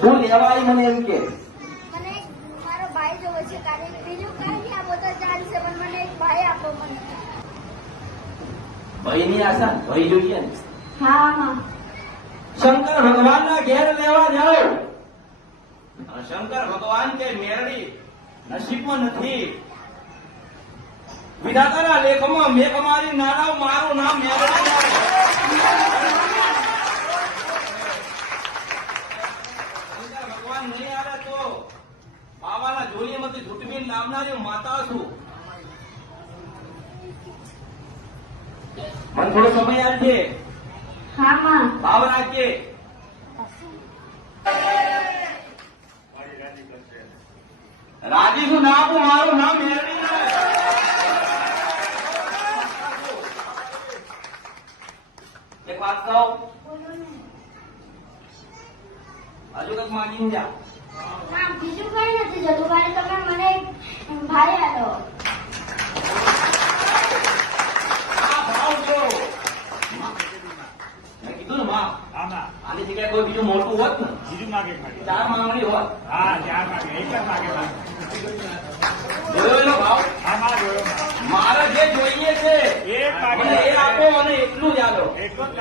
શું લેવાય મને એમ કે. મને એક મારો ભાઈ જોવે છે તારે બીજું કાંઈ નહીં આ બધા ચાલશે પણ મને એક ભાઈ આપો મને. ભાઈની આશા ભાઈ જોઈએ ને. હા હા. શંકર ઘેર લેવા જાઓ. શંકર ભગવાન કે મેરડી નસીબમાં નથી. વિધાતાના લેખમાં મેં મારી નાના મારું નામ મેરડી આવે. શંકર ભગવાન નહીં આવે તો બાવાના જોડીમાંથી ઝૂંટવીને નામનારી માતા છું. મને થોડો સમય આપજે. ભાવ રાખજે. રાજી શું ના આપું મારું નામ મેળવી એક વાત કહો? હજુ કંઈક માગી જા. બીજું કઈ નથી જતું ભાઈ તમે મને ભાઈ બીજું મોટું હોત ને બીજું માગે ચાર માંગણી હોત. હા ચાર માગે. એક જ માગે ભાવ. મારે જે જોઈએ છે એ આપો અને એટલું જ આપો એટલો જ